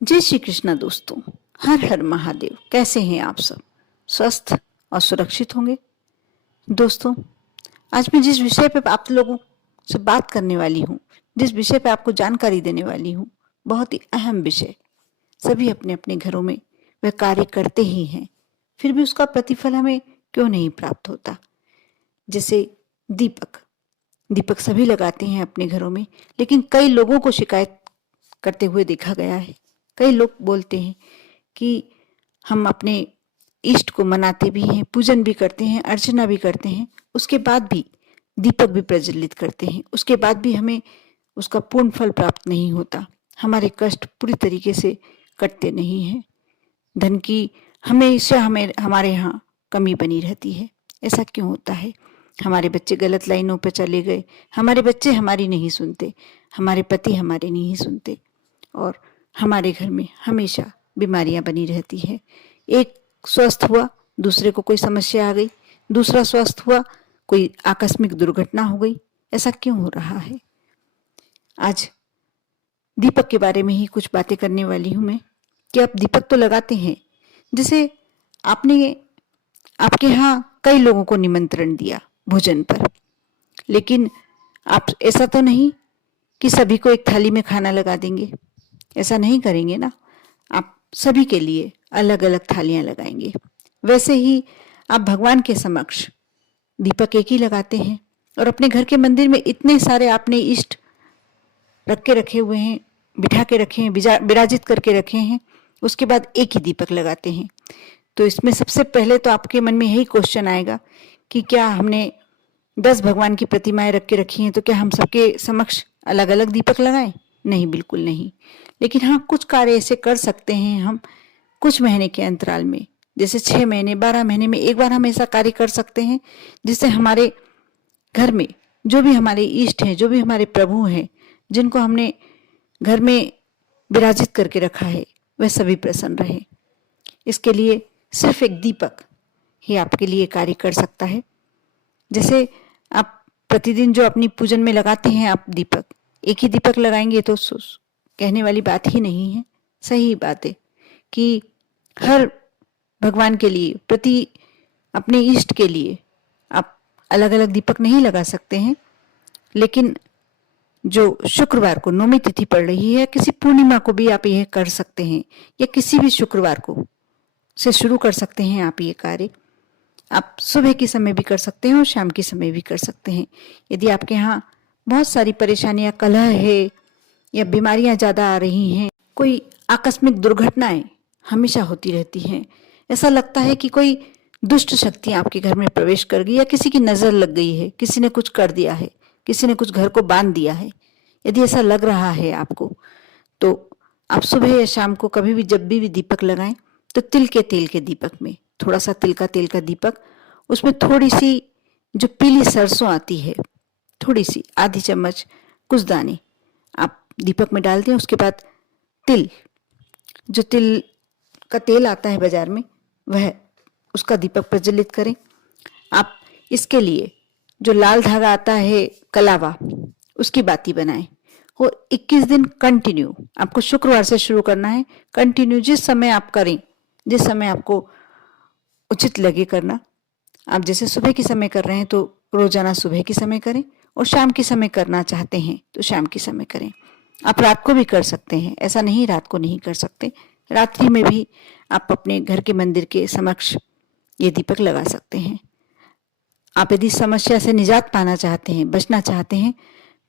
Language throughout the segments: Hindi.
जय श्री कृष्णा दोस्तों। हर हर महादेव। कैसे हैं आप सब? स्वस्थ और सुरक्षित होंगे। दोस्तों, आज मैं जिस विषय पे आप लोगों से बात करने वाली हूँ, जिस विषय पे आपको जानकारी देने वाली हूँ, बहुत ही अहम विषय। सभी अपने अपने घरों में वह कार्य करते ही हैं, फिर भी उसका प्रतिफल हमें क्यों नहीं प्राप्त होता। जैसे दीपक। दीपक सभी लगाते हैं अपने घरों में, लेकिन कई लोगों को शिकायत करते हुए देखा गया है। कई लोग बोलते हैं कि हम अपने इष्ट को मनाते भी हैं, पूजन भी करते हैं, अर्चना भी करते हैं, उसके बाद भी दीपक भी प्रज्वलित करते हैं, उसके बाद भी हमें उसका पूर्ण फल प्राप्त नहीं होता। हमारे कष्ट पूरी तरीके से कटते नहीं हैं। धन की हमेशा हमारे यहाँ कमी बनी रहती है। ऐसा क्यों होता है? हमारे बच्चे गलत लाइनों पर चले गए, हमारे बच्चे हमारी नहीं सुनते, हमारे पति हमारे नहीं सुनते, और हमारे घर में हमेशा बीमारियां बनी रहती है। एक स्वस्थ हुआ, दूसरे को कोई समस्या आ गई, दूसरा स्वस्थ हुआ, कोई आकस्मिक दुर्घटना हो गई। ऐसा क्यों हो रहा है? आज दीपक के बारे में ही कुछ बातें करने वाली हूं मैं, कि आप दीपक तो लगाते हैं। जैसे आपने आपके यहाँ कई लोगों को निमंत्रण दिया भोजन पर, लेकिन आप ऐसा तो नहीं कि सभी को एक थाली में खाना लगा देंगे। ऐसा नहीं करेंगे ना। आप सभी के लिए अलग अलग थालियां लगाएंगे। वैसे ही आप भगवान के समक्ष दीपक एक ही लगाते हैं, और अपने घर के मंदिर में इतने सारे आपने इष्ट रख के रखे हुए हैं, बिठा के रखे हैं, विराजित करके रखे हैं, उसके बाद एक ही दीपक लगाते हैं। तो इसमें सबसे पहले तो आपके मन में यही क्वेश्चन आएगा कि क्या हमने 10 भगवान की प्रतिमाएं रख के रखी हैं, तो क्या हम सबके समक्ष अलग अलग दीपक लगाएं? नहीं, बिल्कुल नहीं। लेकिन हाँ, कुछ कार्य ऐसे कर सकते हैं हम कुछ महीने के अंतराल में, जैसे 6 महीने 12 महीने में एक बार हम ऐसा कार्य कर सकते हैं, जिससे हमारे घर में जो भी हमारे इष्ट हैं, जो भी हमारे प्रभु हैं, जिनको हमने घर में विराजित करके रखा है, वह सभी प्रसन्न रहे। इसके लिए सिर्फ एक दीपक ही आपके लिए कार्य कर सकता है। जैसे आप प्रतिदिन जो अपनी पूजन में लगाते हैं, आप दीपक एक ही दीपक लगाएंगे तो कहने वाली बात ही नहीं है। सही बात है कि हर भगवान के लिए, प्रति अपने इष्ट के लिए आप अलग अलग दीपक नहीं लगा सकते हैं। लेकिन जो शुक्रवार को नौमी तिथि पड़ रही है, किसी पूर्णिमा को भी आप यह कर सकते हैं, या किसी भी शुक्रवार को से शुरू कर सकते हैं आप ये कार्य। आप सुबह के समय भी कर सकते हैं और शाम के समय भी कर सकते हैं। यदि आपके यहाँ बहुत सारी परेशानियां, कलह है, या बीमारियां ज़्यादा आ रही हैं, कोई आकस्मिक दुर्घटनाएं हमेशा होती रहती हैं, ऐसा लगता है कि कोई दुष्ट शक्तियां आपके घर में प्रवेश कर गई, या किसी की नज़र लग गई है, किसी ने कुछ कर दिया है, किसी ने कुछ घर को बांध दिया है, यदि ऐसा लग रहा है आपको, तो आप सुबह या शाम को कभी भी जब भी दीपक लगाएं, तो तिल के तेल के दीपक में थोड़ा सा तिल का तेल का दीपक, उसमें थोड़ी सी जो पीली सरसों आती है, थोड़ी सी आधी चम्मच कुछ दाने आप दीपक में डाल दें। उसके बाद तिल, जो तिल का तेल आता है बाजार में, वह उसका दीपक प्रज्वलित करें। आप इसके लिए जो लाल धागा आता है कलावा, उसकी बाती बनाएं, और 21 दिन कंटिन्यू, आपको शुक्रवार से शुरू करना है। कंटिन्यू जिस समय आप करें, जिस समय आपको उचित लगे करना। आप जैसे सुबह के समय कर रहे हैं तो रोजाना सुबह के समय करें, और शाम के समय करना चाहते हैं तो शाम के समय करें। आप रात को भी कर सकते हैं, ऐसा नहीं रात को नहीं कर सकते। रात्रि में भी आप अपने घर के मंदिर के समक्ष ये दीपक लगा सकते हैं। आप यदि समस्या से निजात पाना चाहते हैं, बचना चाहते हैं,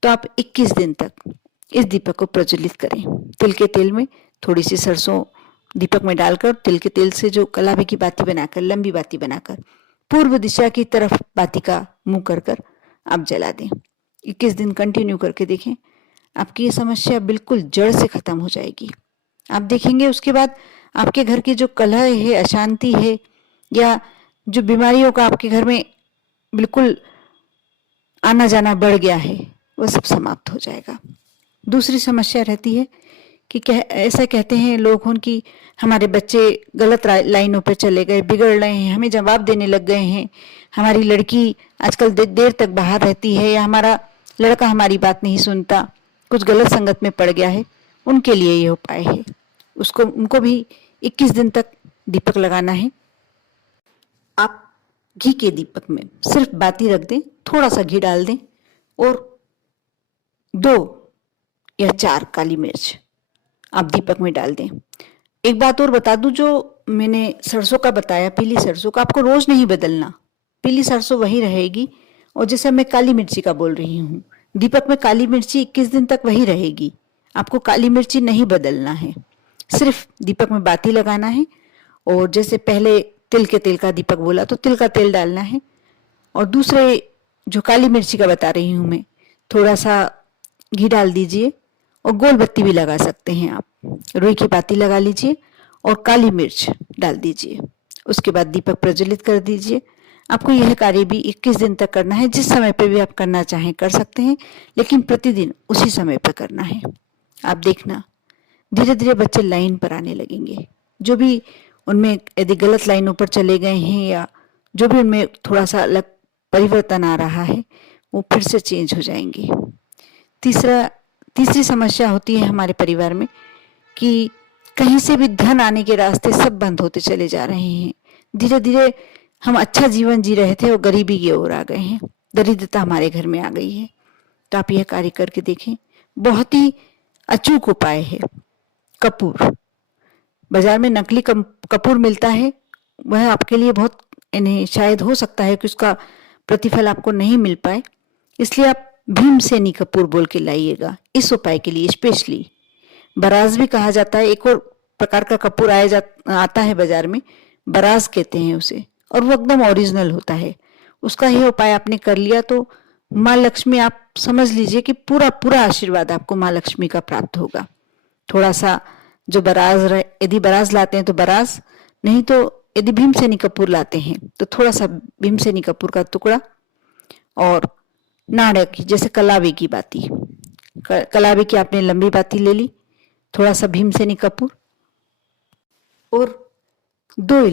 तो आप 21 दिन तक इस दीपक को प्रज्वलित करें। तिल के तेल में थोड़ी सी सरसों दीपक में डालकर, तिल के तेल से जो कलावे की बाती बनाकर, लंबी बाती बनाकर, पूर्व दिशा की तरफ बाती का मुंह कर कर आप जला दें। 21 दिन कंटिन्यू करके देखें, आपकी ये समस्या बिल्कुल जड़ से खत्म हो जाएगी। आप देखेंगे उसके बाद आपके घर की जो कलह है, अशांति है, या जो बीमारियों का आपके घर में बिल्कुल आना जाना बढ़ गया है, वो सब समाप्त हो जाएगा। दूसरी समस्या रहती है कि ऐसा कहते हैं लोग कि हमारे बच्चे गलत लाइनों पर चले गए, बिगड़ रहे हैं, हमें जवाब देने लग गए हैं, हमारी लड़की आजकल देर तक बाहर रहती है, या हमारा लड़का हमारी बात नहीं सुनता, कुछ गलत संगत में पड़ गया है। उनके लिए ये उपाय है। उनको भी 21 दिन तक दीपक लगाना है। आप घी के दीपक में सिर्फ बाती रख दें, थोड़ा सा घी डाल दें और 2 या 4 काली मिर्च आप दीपक में डाल दें। एक बात और बता दूं, जो मैंने सरसों का बताया, पीली सरसों का आपको रोज नहीं बदलना, पीली सरसों वही रहेगी। और जैसे मैं काली मिर्ची का बोल रही हूँ, दीपक में काली मिर्ची 21 दिन तक वही रहेगी, आपको काली मिर्ची नहीं बदलना है, सिर्फ दीपक में बाती लगाना है। और जैसे पहले तिल के तेल का दीपक बोला तो तिल का तेल डालना है, और दूसरे जो काली मिर्ची का बता रही हूँ मैं, थोड़ा सा घी डाल दीजिए और गोल बत्ती भी लगा सकते हैं आप, रुई की बाती लगा लीजिए और काली मिर्च डाल दीजिए। उसके बाद दीपक प्रज्वलित कर दीजिए। आपको यह कार्य भी 21 दिन तक करना है। जिस समय पे भी आप करना चाहें कर सकते हैं, लेकिन प्रतिदिन उसी समय पर करना है। आप देखना धीरे धीरे बच्चे लाइन पर आने लगेंगे। जो भी उनमें यदि गलत लाइनों पर चले गए हैं या जो भी उनमें थोड़ा सा अलग परिवर्तन आ रहा है, वो फिर से चेंज हो जाएंगे। तीसरी समस्या होती है हमारे परिवार में कि कहीं से भी धन आने के रास्ते सब बंद होते चले जा रहे हैं। धीरे धीरे हम अच्छा जीवन जी रहे थे और गरीबी की ओर आ गए हैं, दरिद्रता हमारे घर में आ गई है। तो आप यह कार्य करके देखें, बहुत ही अचूक उपाय है। कपूर, बाजार में नकली कपूर मिलता है, वह आपके लिए बहुत शायद हो सकता है कि उसका प्रतिफल आपको नहीं मिल पाए, इसलिए आप भीमसेनी कपूर बोल के लाइएगा। इस उपाय के लिए स्पेशली बराज भी कहा जाता है, एक और प्रकार का कपूर आता है बाजार में, बराज कहते हैं उसे, और वो एकदम ओरिजिनल होता है। उसका यह उपाय आपने कर लिया तो माँ लक्ष्मी, आप समझ लीजिए कि पूरा पूरा आशीर्वाद आपको माँ लक्ष्मी का प्राप्त होगा। थोड़ा सा जो यदि बराज लाते हैं तो बराज, नहीं तो यदि भीमसेनी कपूर लाते हैं तो थोड़ा सा भीमसेनी कपूर का टुकड़ा, और नाड़क की जैसे कलावे की बाती, कलावे की आपने लंबी बाती ले ली, थोड़ा सा भीमसेनी कपूर और 2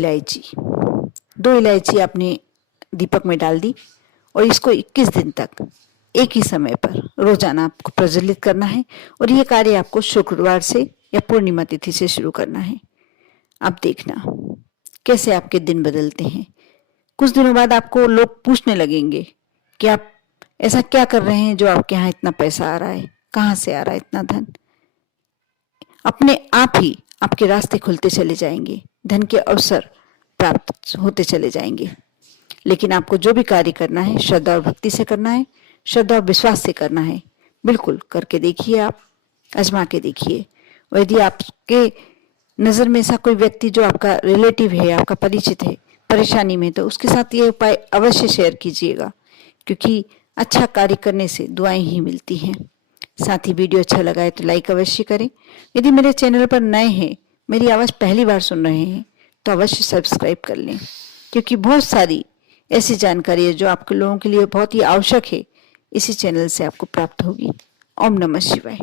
इलायची आपने दीपक में डाल दी, और इसको 21 दिन तक एक ही समय पर रोजाना आपको प्रज्वलित करना है। और ये कार्य आपको शुक्रवार से या पूर्णिमा तिथि से शुरू करना है। आप देखना कैसे आपके दिन बदलते हैं। कुछ दिनों बाद आपको लोग पूछने लगेंगे कि आप ऐसा क्या कर रहे हैं जो आपके यहाँ इतना पैसा आ रहा है, कहाँ से आ रहा है इतना धन। अपने आप ही आपके रास्ते खुलते चले जाएंगे, धन के अवसर प्राप्त होते चले जाएंगे। लेकिन आपको जो भी कार्य करना है श्रद्धा और भक्ति से करना है, श्रद्धा और विश्वास से करना है। बिल्कुल करके देखिए, आप आजमा के देखिए। और यदि आपके नजर में ऐसा कोई व्यक्ति जो आपका रिलेटिव है, आपका परिचित है, परेशानी में, तो उसके साथ ये उपाय अवश्य शेयर कीजिएगा, क्योंकि अच्छा कार्य करने से दुआएं ही मिलती हैं। साथ ही वीडियो अच्छा लगा है तो लाइक अवश्य करें। यदि मेरे चैनल पर नए हैं, मेरी आवाज़ पहली बार सुन रहे हैं, तो अवश्य सब्सक्राइब कर लें, क्योंकि बहुत सारी ऐसी जानकारी है जो आपके लोगों के लिए बहुत ही आवश्यक है, इसी चैनल से आपको प्राप्त होगी। ओम नमः शिवाय।